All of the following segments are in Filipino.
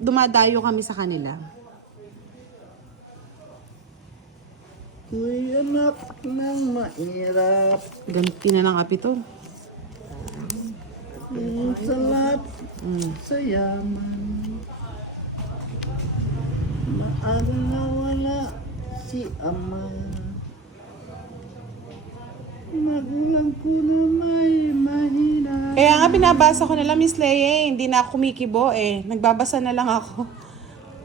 dumadayo kami sa kanila. Uy, anak ng mahirap. Ganti na ng apito. Sa lahat, sa yaman. Maagang nawala si ama. Magulang ko na may mahina. Kaya nga binabasa ko nila, Miss Leye, hindi na ako kumikibo eh. Nagbabasa na lang ako.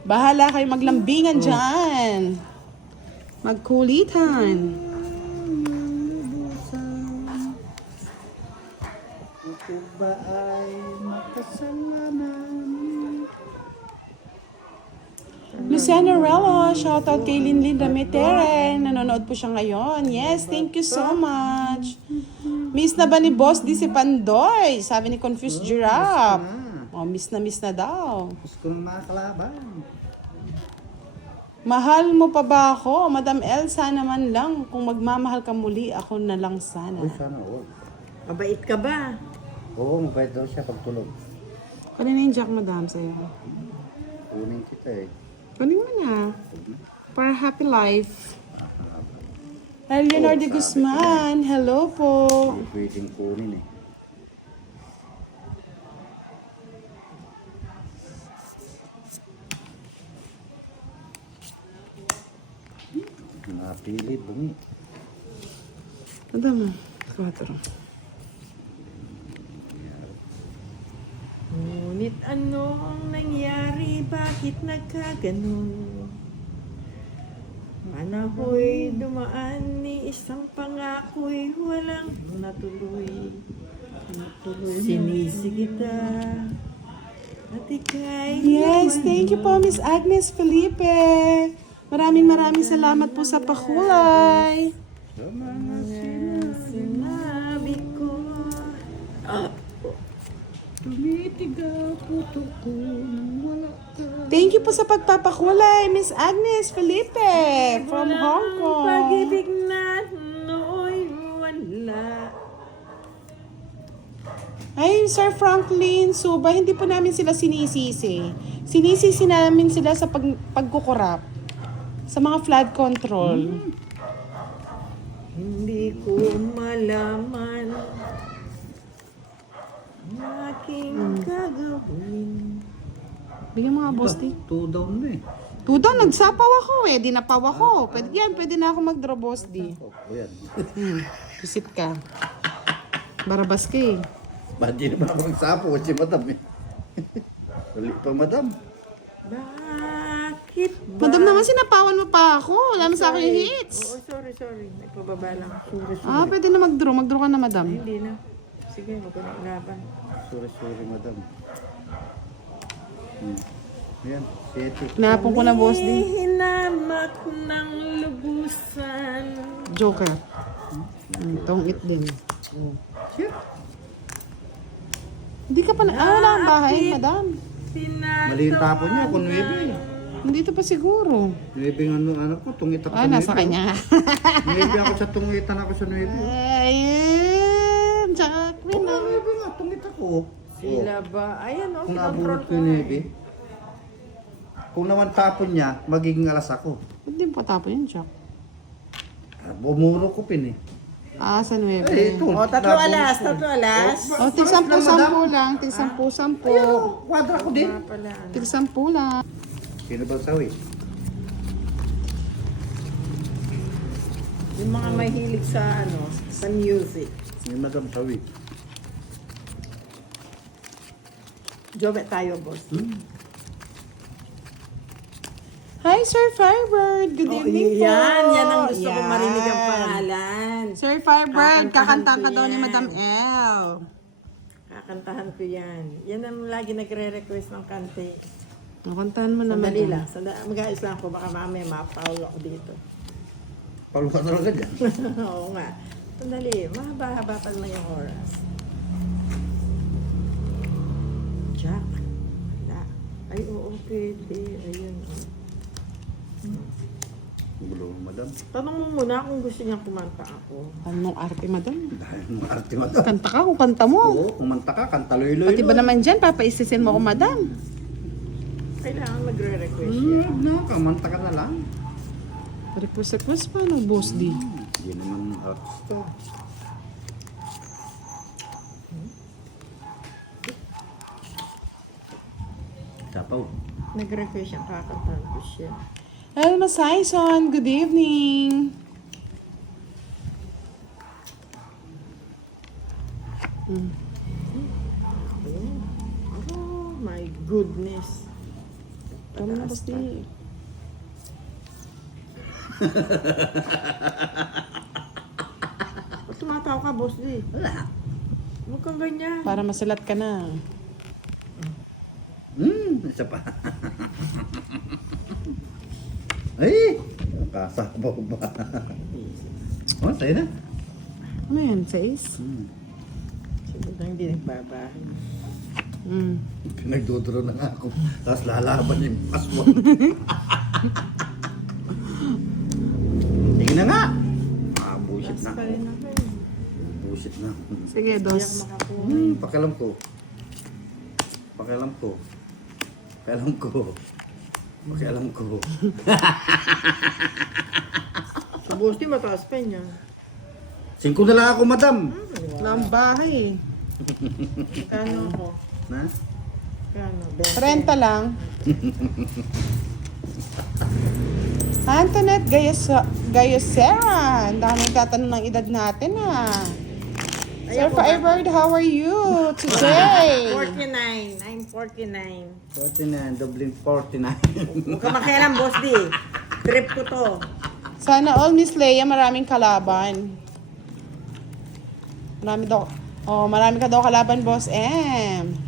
Bahala kayo maglambingan dyan. Magkulitan. Ito ba ay makasalanan? Luciano Relo, shoutout kay Linlin Ramiteren. Nanonood po siya ngayon. Yes, thank you so much. Miss na ba ni Boss di si Pandoy? Sabi ni Confused Giraffe. Oh, miss na daw. Gusto ko na makakalaban. Mahal mo pa ba ako? Madam Elsa naman lang. Kung magmamahal ka muli, ako na lang sana. Uy, sana all. Mabait ka ba? Oo, mabait daw siya pag tulog. Kanina yung Jack, Madam, sa'yo. Kunin kita eh. Kunin mo na. Para happy life. Leonardo Guzman, hello po. Hindi pwedeng kunin eh. Napili, bungi. Madam, 4. Ngunit ano ang nangyari? Bakit nagkaganon? Manahoy dumaan ni isang pangako'y walang natuloy. Sinisi kita at ika'y Yes, thank you po, Miss Agnes Felipe. Maraming salamat po sa pakulay. sinabi ko. Tumitigaw puto ko nang wala ka. Thank you po sa pagpapakulay, Miss Agnes Felipe from Hong Kong. Pag-ibig na nooy wala. Ay, Sir Franklin Suba, hindi po namin sila sinisisi. Sinisisi namin sila sa pagkukurap. Sa mga flood control. Hindi ko malaman ang aking gagawin. Bigyan mga boss di. 2 down na eh. Tudo, nagsapaw ako eh. Dinapaw ako. Pwede na ako mag-draw boss di. Oh, yan. Visit ka. Barabas ka eh. Ba't di naman ako nagsapo si madam eh. Uli pa madam. Bakit ba? Madam naman, sinapawan mo pa ako. Wala na sa akin yung hits. Oo, sorry. May pababa lang. Sorry. Ah, pwede na mag-draw. Mag-draw ka na, madam. Hindi na. Sige, wag ko na ilaban. Sorry madam. Yan, 7. Napon ko na, boss di. Hinamak ng lubusan. Joker. Tong-it din. Hindi ka pa na... Ah, wala ang bahay, madam. Mali yung tapon niya, kung 9. Nandito pa siguro. 9 ano ko, tungit ako Ah, sa nasa 9. kanya. 9 ako sa tungitan ako sa 9. Ayun. Jack, Oo, 9 nga, tungit ako. Sila ba? Ayan o, Kung kinontrol nabulot ko ko yung nga 9. Kung naman tapon niya, magiging alas ako. Ba't di mo patapon yun, Jack? Bumuro ko pin eh. Ah, sa 9. Ito. O, tatlo alas. O, tig 10 lang. Tig 10. Kwadra ko din. Pala, ano. Tig 10 lang. Sino ba sawi? Yung mga mahilig sa ano, sa music. Yung madam sawi. Jobe tayo, boss. Hi, Sir Firebird. Good evening po. Yan ang gusto ko Yan. marinig ang pangalan. Sir Firebird, Kakantahan kakanta ka ko daw ni yan. Madam L. Kakantahan ko yan. Yan ang lagi nagre-request ng kante. Nakantahan mo naman. Sandali lang. Mag-aayos lang ako. Baka mamaya ma-foul ako dito. Palu ka talaga dyan. Oo nga. Sandali. Mahaba-haba pa lang yung oras. Jack. Wala. Ay, oo, pwede. Ayun. Gulo mo madam. Tanong mo muna kung gusto niyang kumanta ako. Anong arte, Madam? Dahil mga arte madam. Kanta ka kung kanta mo. Oo, kumanta ka, kanta loy-loy. Pati ba naman dyan, papaisisin mo ako, Madam? kailangan magre-request yan. No, kamanta ka na lang. Request pa no, Boss D. Hindi naman arts to. Sapaw. Nag-request siya, kakantahan ko siya. Hello, Saison. Good evening. Oh my goodness. Tama na, Boss D. Ba't tumatawa ka, Boss D? Wala. Huwag kang ganyan. Para masilat ka na. Isa pa. Ay! Nakasabaw ba? Oh, sa'yo na. Ano yan, 6? Siguro na hindi nagbabahay. Pinagduduro na nga ako. Tapos lalaban yung aswang. Tingin na nga. Bullshit na. Pa rin ako eh. Bullshit na. Sige, Hindi dos. ako makakuha. Pakialam ko. Pakialam ko. Pakialam ko. Pakialam ko. Sa Boss D, mataas pa niya. 5 na lang ako, madam. Wala ang bahay. Kano ako? Na? Kano? Renta lang. Antoinette Gayosera. Ang dami tatanong ng edad natin Sir Firebird, how are you today? 49. I'm 49. 49, doubling 49. Huwag ka makialam, Boss D. Trip ko to. Sana all, Miss Leia, maraming kalaban. Marami ka daw kalaban, Boss M.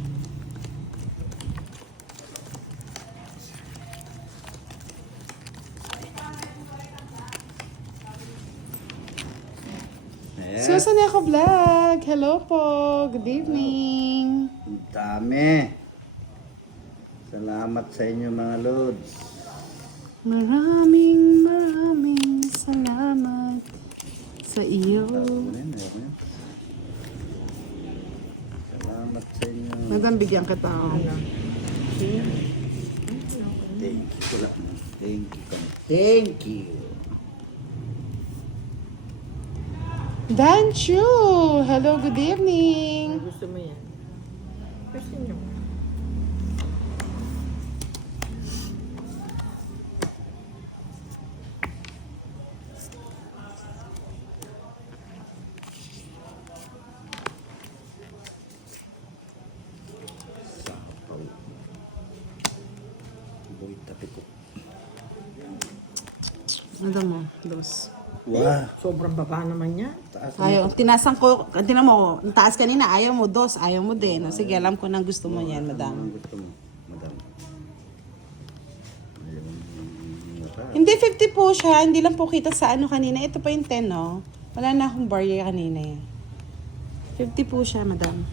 Susan Eco Vlog. Hello po. Good evening. Ang dami. Salamat sa inyo, mga lods. Maraming salamat sa iyo. Salamat sa inyo. Madam, bigyan kita. Thank you. Thank you. Thank you. Dan Chu. Hello, good evening. Gusto mo yan? Kasi nyo. Sapaw. Boy, tapi ko. Madam mo, dos. Wow. Sobrang baba naman niya. Taas Ayaw, tinasan ko, tinan mo, ang taas kanina, ayaw mo, dos, ayaw mo din. O, sige, alam ko nang gusto mo yan, madam. Ang gusto mo, madam. Ayaw. Hindi, 50 po siya, hindi lang po kita sa ano kanina. Ito pa yung 10, no? Wala na akong barrier kanina yan. 50 po siya, madam.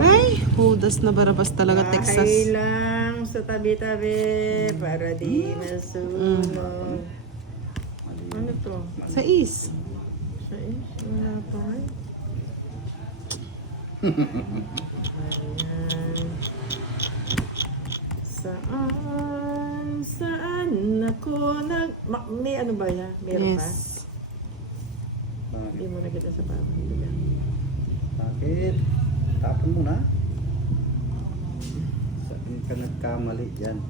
Ay, hudas na barabas talaga, Bahay Texas. lang sa tabi-tabi para di masunog. Ano to? Sa East. Sa wala pa nga. Ayan. Saan ako may ano ba yan? Meron pa? Yes. Hindi mo na kita sa baba. Bakit? Tapon mo na. Saan ka nagkamali dyan?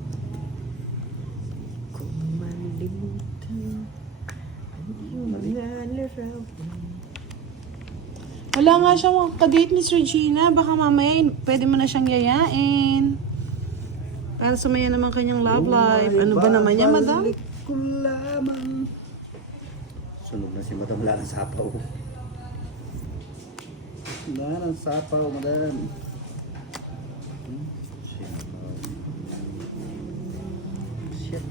Kung malimutan ang iyong lalarawan. Wala nga siyang kadate, Miss Regina. Baka mamaya, pwede mo na siyang yayain. Para sumaya naman kanyang love life. Ano ba naman yan, madam? Babalik ko lamang. Sunog na si madam. Wala ng sapaw. Wala ng sapaw, madam. Shit.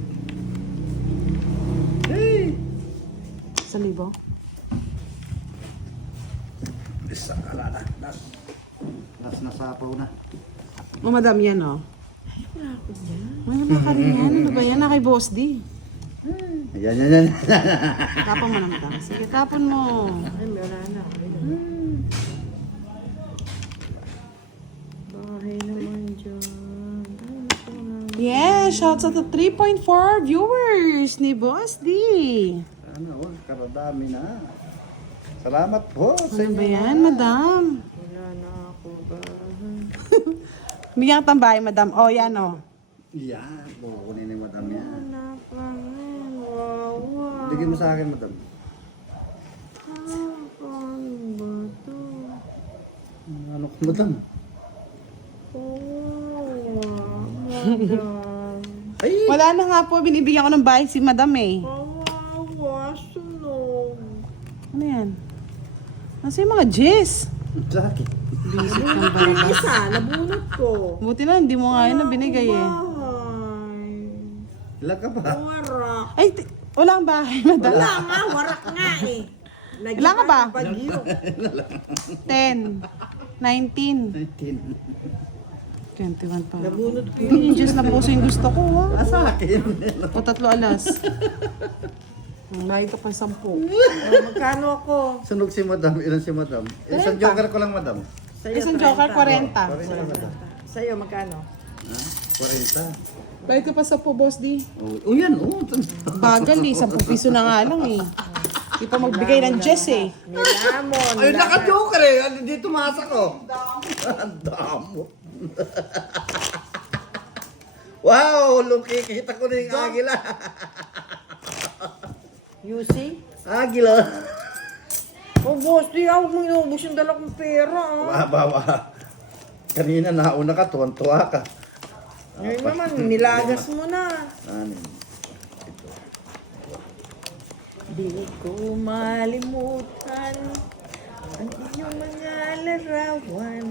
Hey! Sa libo? Bisa ka na. Nas na sapaw na. O, madam, yan, oh. Wala ako dyan. Ano ba ka rin yan? Ano ba yan? Na kay Boss D. Yan. Tapon mo na, madam. Sige, tapon mo. Ay, wala na. Yeah, shouts out to 3.4 viewers ni Boss D. Sana, karadami na. Salamat po sa Ano ba inyo. yan, madam? Wala na ako ba? Bigyan ka tambay, madam. Oh, yan oh. Yan, kukunin ni madam yan. Wala pa rin. Wawa. Bigyan mo sa akin, madam. Paano ba ito? Ano ko, madam? Madam. Ay! Wala na nga po, binibigyan ko ng bahay si madam eh. Kawawa, sunog. Ano yan? Nasa yung mga J's? Sa akin. Busy kang Yung barabas. isa, nabunot ko. Buti na, hindi mo nga yun na binigay eh. Bahay. Ilan ka pa? Warak. Ay, wala kang bahay, madam. Wala nga, warak nga eh. Ilan ka ba? Bagyo. 10, 19, 19. 21 pa. Nabunot ko Yun yung Diyos na puso yung gusto ko, ha? Ah, sa akin. O 3 alas. Lahat pa 10. Magkano ako? Sunog si madam. Ilan si madam? Isang joker ko lang, madam. Sa'yo, Isang joker, 40. 40 madam. Sa'yo, magkano? Ha? 40. Bayad ka pa 10, Boss D. Oh, yan. Oh. Bagal eh, 10 piso na nga lang eh. Di pa magbigay ng Jess eh. Nilamon. Ay, naka-joker eh. Hindi tumasa ko. Ang damo. Wow! Kita ko na yung agila. You see? Agila. Oh, boss, di ako mong inubos yung dala kong pera. Ah. Bawa. Kanina nauna ka, tuwan-tuwa ka. Ngayon naman, nilagas mo na. Ano? Di ko malimutan ang iyong mga larawan,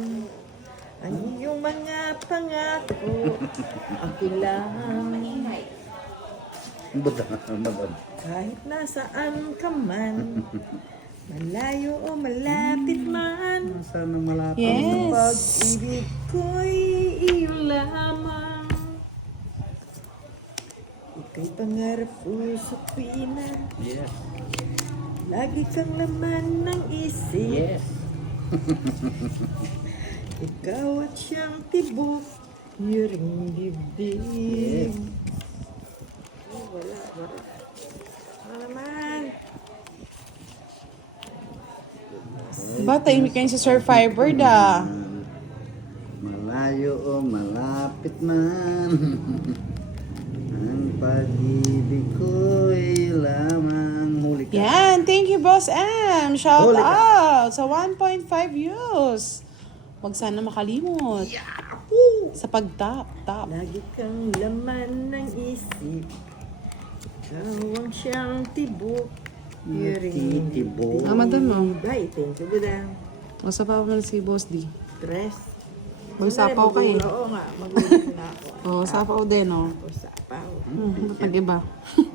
ang iyong mga pangako. Ako lang, Madam. kahit nasaan ka man, malayo o malapit man, Sana malapit. Yes. pag-ibig ko'y iyo lamang. Ika'y pangarap ko sa tuwina, Yes. lagi kang laman ng isip. Yes. Ikaw at siyang tibok, hiring dibdib. Oh, wala. Ano naman? Diba, tahimik kayo sa Sir Firebird ah. Malayo o malapit man. Ang pag-ibig ko'y lamang huli ka. Yan, thank you Boss M. Shout Huli ka. out sa 1.5 views. Huwag sana makalimot. Sa pag-tap. Lagi kang laman ng isip. Ikaw ang siyang tibok, hiring Titibok. Ah, madam mo. Bye, thank you, Budang. Masapaw mo na si Boss D. Tres. Magsapaw ka eh. Oo nga, magulit na ako. Oo, sapaw din oh. Tapos sapaw. Ba't nag-iba?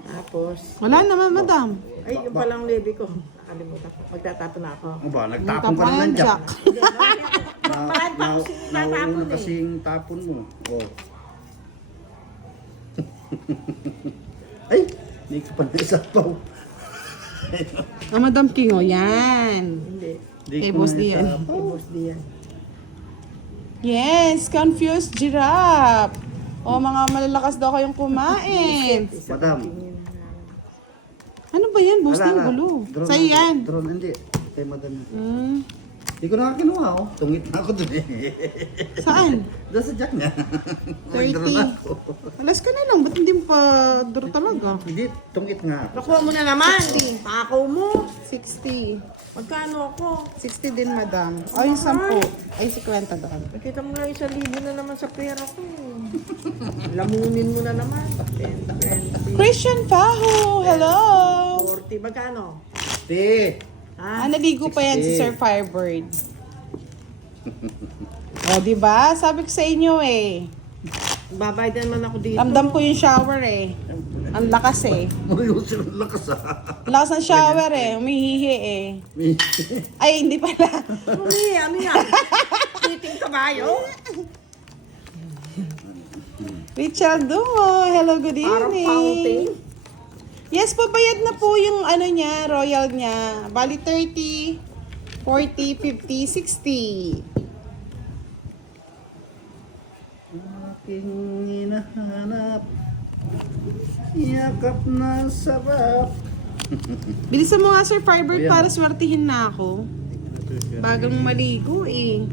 Tapos, Wala naman, madam. ay, yung palang levy ko. Nakalimutan ko. Magtatapon na ako. Ano ba? Nagtapon Nagtapon ka na na yan, ng jack. Jack. Parang pa kasi Nauuna tatapon eh. kasing tapon mo. Oh. Ay! Hindi ka pa naisapaw. Ah, Madam King, oh, yan. Hindi. Hindi Kay ko Boss D yan. naisapaw. Ay, boss diyan. Yes, confused giraffe. O, mga malalakas daw kayong kumain. Madam. Ano ba yan, Boss D? Ala, ala. Gulo. Drone Sa'yo na- yan. Drone, hindi. Kay madam. Hmm. Hindi ko nakakinuha, oh. Tungit na ako dun eh. Saan? Doon sa jack niya. 30. Nag-drone ako. Alas ka na lang. Ba't hindi mo pa draw talaga? Hindi, tungit nga ako. Nakuha mo na naman. Pakaw mo. 60. Magkano ako? 60 din, madam. O, yung 10. Ay, 50 doon. Nakita mo lang 1,000 na naman sa pera ko. Lamunin mo na naman. 10, 20, Christian Faho, hello! 40. Magkano? Hindi. Ah, naligo pa yan si Sir Firebird. O, di ba? Sabi ko sa inyo eh. Babayad naman ako dito. Damdam ko yung shower eh. Ang lakas eh. Malusin ang lakas ah. Ang lakas ng shower eh. Umihihi eh. Ay, hindi pala. Ano yan? Titing kabayo? Richard Dumo, hello, good Parang fountain. evening. Yes po, bayad na po yung ano niya, royal niya. Bali 30, 40, 50, 60. aking hinahanap. Yakap na sarap. Bilisan mo nga, Sir Firebird, Ayan. para swertihin na ako. Bagal mo maligo eh.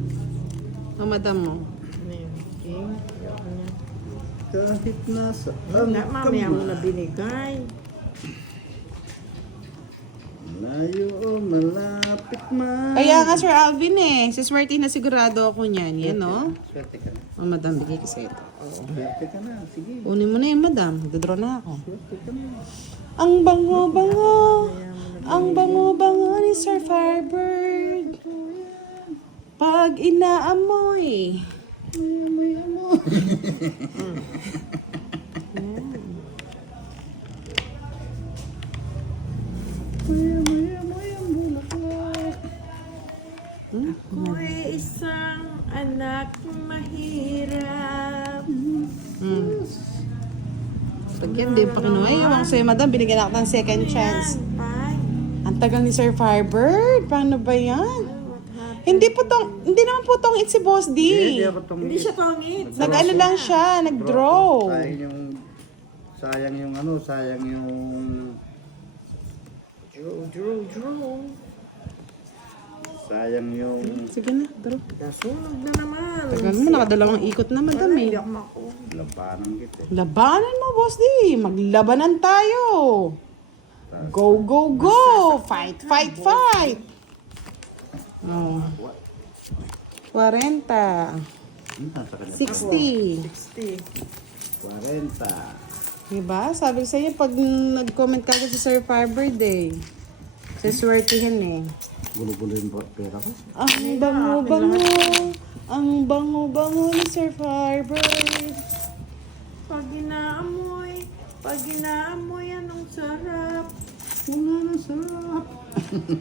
O, madam mo. Ano yun? Okay. Ayoko na. Kahit nasa Na, mamaya mo na binigay. Malayo o malapit man. Kaya nga, Sir Alvin eh. Siswertihin na sigurado ako niyan. Yan, no? Swerte ka na. O, madam, bigay ko sa ito. Swerte ka na. Sige. Kunin mo na yan, madam. Nagdodraw na ako. Swerte ka na. Ang bango-bango. Ang bango-bango ni Sir Firebird. Pag inaamoy. Maya mo. Maya mo yung bulaklak. Ako'y isang anak mahirap. Pag yan, di pa kinuha. Ewan ko sa'yo, madam. Binigyan ako ng second chance. Yan, Pai. Ang tagal ni Sir Firebird. Paano ba yan? What happened? Hindi naman po tong si Boss D. Hindi ako tong... Hindi siya tongit. Nag-ano lang siya, nag-draw. Sayang yung ano, sayang yung... Drew. Sayang yung... Sige na, draw. Nasunog na naman. Tagal mo, nakadalawang ikot na, madam Hindi eh. ako makuha. Labanan kita eh. Labanan mo, Boss D. Maglabanan tayo. Go, go, go! Fight, fight, fight! Oh. 40. Nasa kanya. 60. 60. 40. Diba? Sabi ko sa'yo, pag nag-comment ka sa Sir Firebird eh. Siswertihin eh. Gulo-gulo yung pera ko. Ang bango-bango. Ang bango-bango ni Sir Firebird. Pag inaamoy, anong sarap. Mga sarap.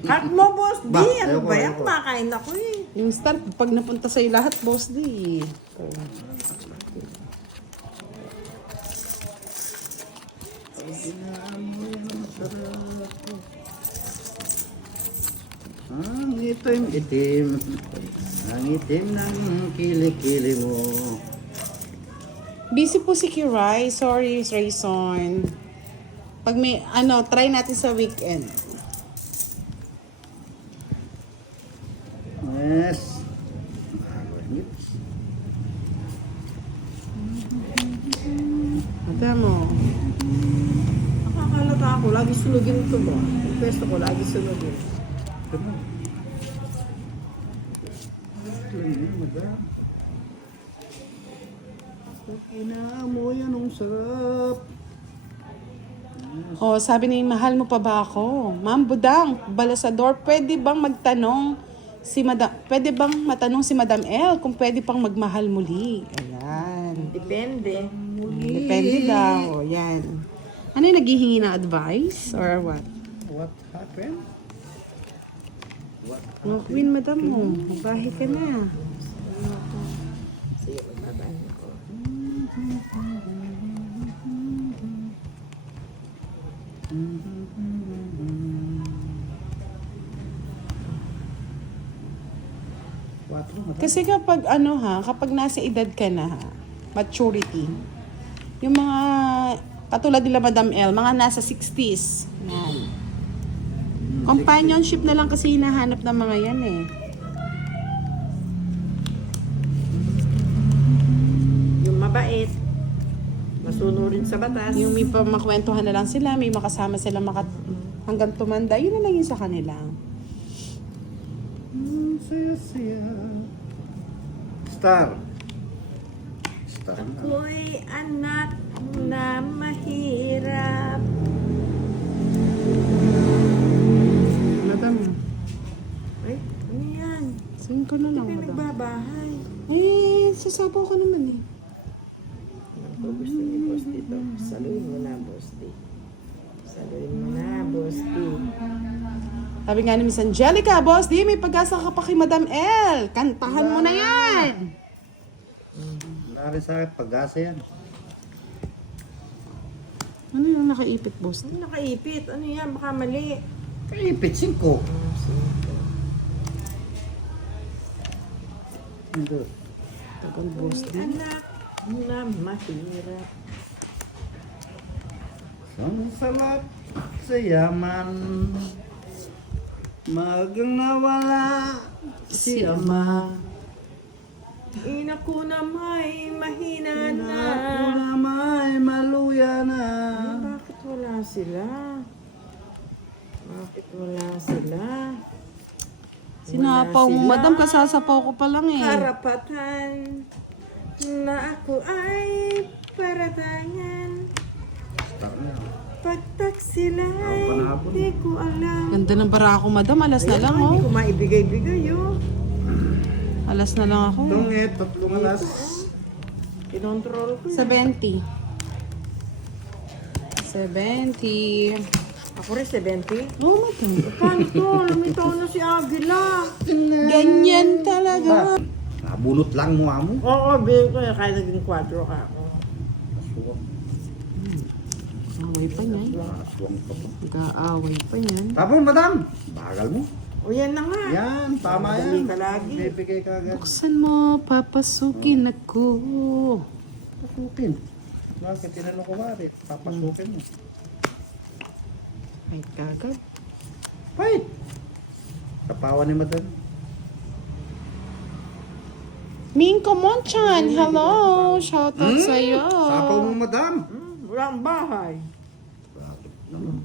Cut mo, Boss D. Ba, Ano ayoko, ba yan? ayoko. Kumakain ako eh. Yung star, pag napunta sa'yo lahat, Boss D. Ang itim. Ang itim ng kilikili mo. Busy po si Kiray. Sorry, Rayson. Pag may, try natin sa weekend. Yes. Madam mo. Nakakalata ako. Lagi sunugin ito ba? Yung pwesto ko, lagi sunugin. Inaamoy anong sarap. Oh, sabi ni, mahal mo pa ba ako? Ma'am Budang, Balasador, pwede bang magtanong si Madam, pwede bang matanong si Madam L kung pwede pang magmahal muli? Ayan. Depende. Depende daw. Ayan. Ano yung naghihingi ng advice? Or what? What happened? Oh, Queen, Madam mo. Bahay ka na. Sige, magbabahin ako. Kasi kapag kapag nasa edad ka na maturity, yung mga, katulad nila Madam L, mga nasa 60s. Yan. Companionship na lang kasi hinahanap ng mga yan eh. Yung mabait. Masunurin sa batas. Yung may makwentuhan na lang sila, may makasama sila hanggang tumanda, yun na lang yun sa kanila. Saya-saya. Star. Star na. Ako'y anak na mahirap. Madam, Ay, ano yan? sing ko na lang, Hindi madam. nagbabahay. Eh, sasabaw ka naman eh. Ako gusto ni Boss D to. Saluhin mo na, Boss D. Saluhin mo na, Boss D. Sabi nga ni Miss Angelica, Boss D, may pag-asa ka pa kay Madam L. Kantahan mo na yan. Wala rin sa akin, pag-asa yan. Ano yung nakaipit, Boss D? Ano nakaipit? Ano yan? Baka mali. Kaipit 5. Tagal, Boss D. Anak na mahirap. Ang salat sa yaman, magang nawala si ama. Ina ko na may mahina na. Ako na may maluya na. Bakit wala sila? Bakit wala sila? Sinapaw mo, Wala madam, sila. kasasapaw ko pa lang eh. Karapatan na ako ay paratangan. Pagtak sila ay panahapon. di ko alam. Ganda ng barako, madam. Alas na lang, Hindi oh. ko maibigay-bigay, oh. Alas na lang ako, eh. Tungit, tatlong alas. Kinontrol ko, eh. 70. 70. Ako rin 70. Oh, madam. Paano to? Lumitaw na si Agila. Ganyan talaga. Nabunot lang mo amo. Oo, babe ko. Kaya naging 4 ka ako. Away pa niyan. Aswang pa pa. Nag-aaway pa niyan. Tapos, madam. Bagal mo. O yan na nga. Yan, tama Madali yan. ka lagi. Bibigay ka agad. Buksan mo, papasukin ako. Pasukin. Bakit tinanong ko bakit? Papasukin mo. Ay, kagad. Fight! Kapawa ni madam. Ming Komonchan, hello! Shoutout sa'yo. Sapaw mo, madam. Wala ang bahay. Bakit naman?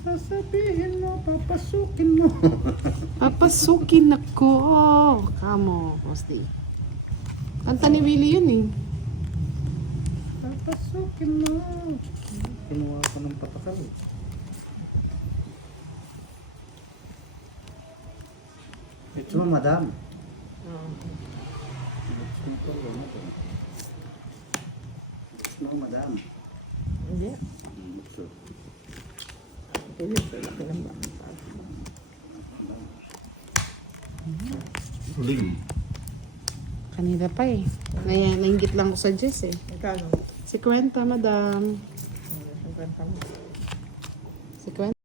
Sasabihin mo, papasukin mo. Papasukin ako. Kamo, Kosti. Kanta ni Willie yun eh. Papasukin mo. Kinuha ko ng patakal. It's mo, madam. It's mo, madam. Hindi. Pilit ko laki ng bahay. Huling. Kanina pa eh. Nainggit lang ko sa Jess eh. Magkano? Si Kwenta, madam. Ang kanta mo. Si Kwenta.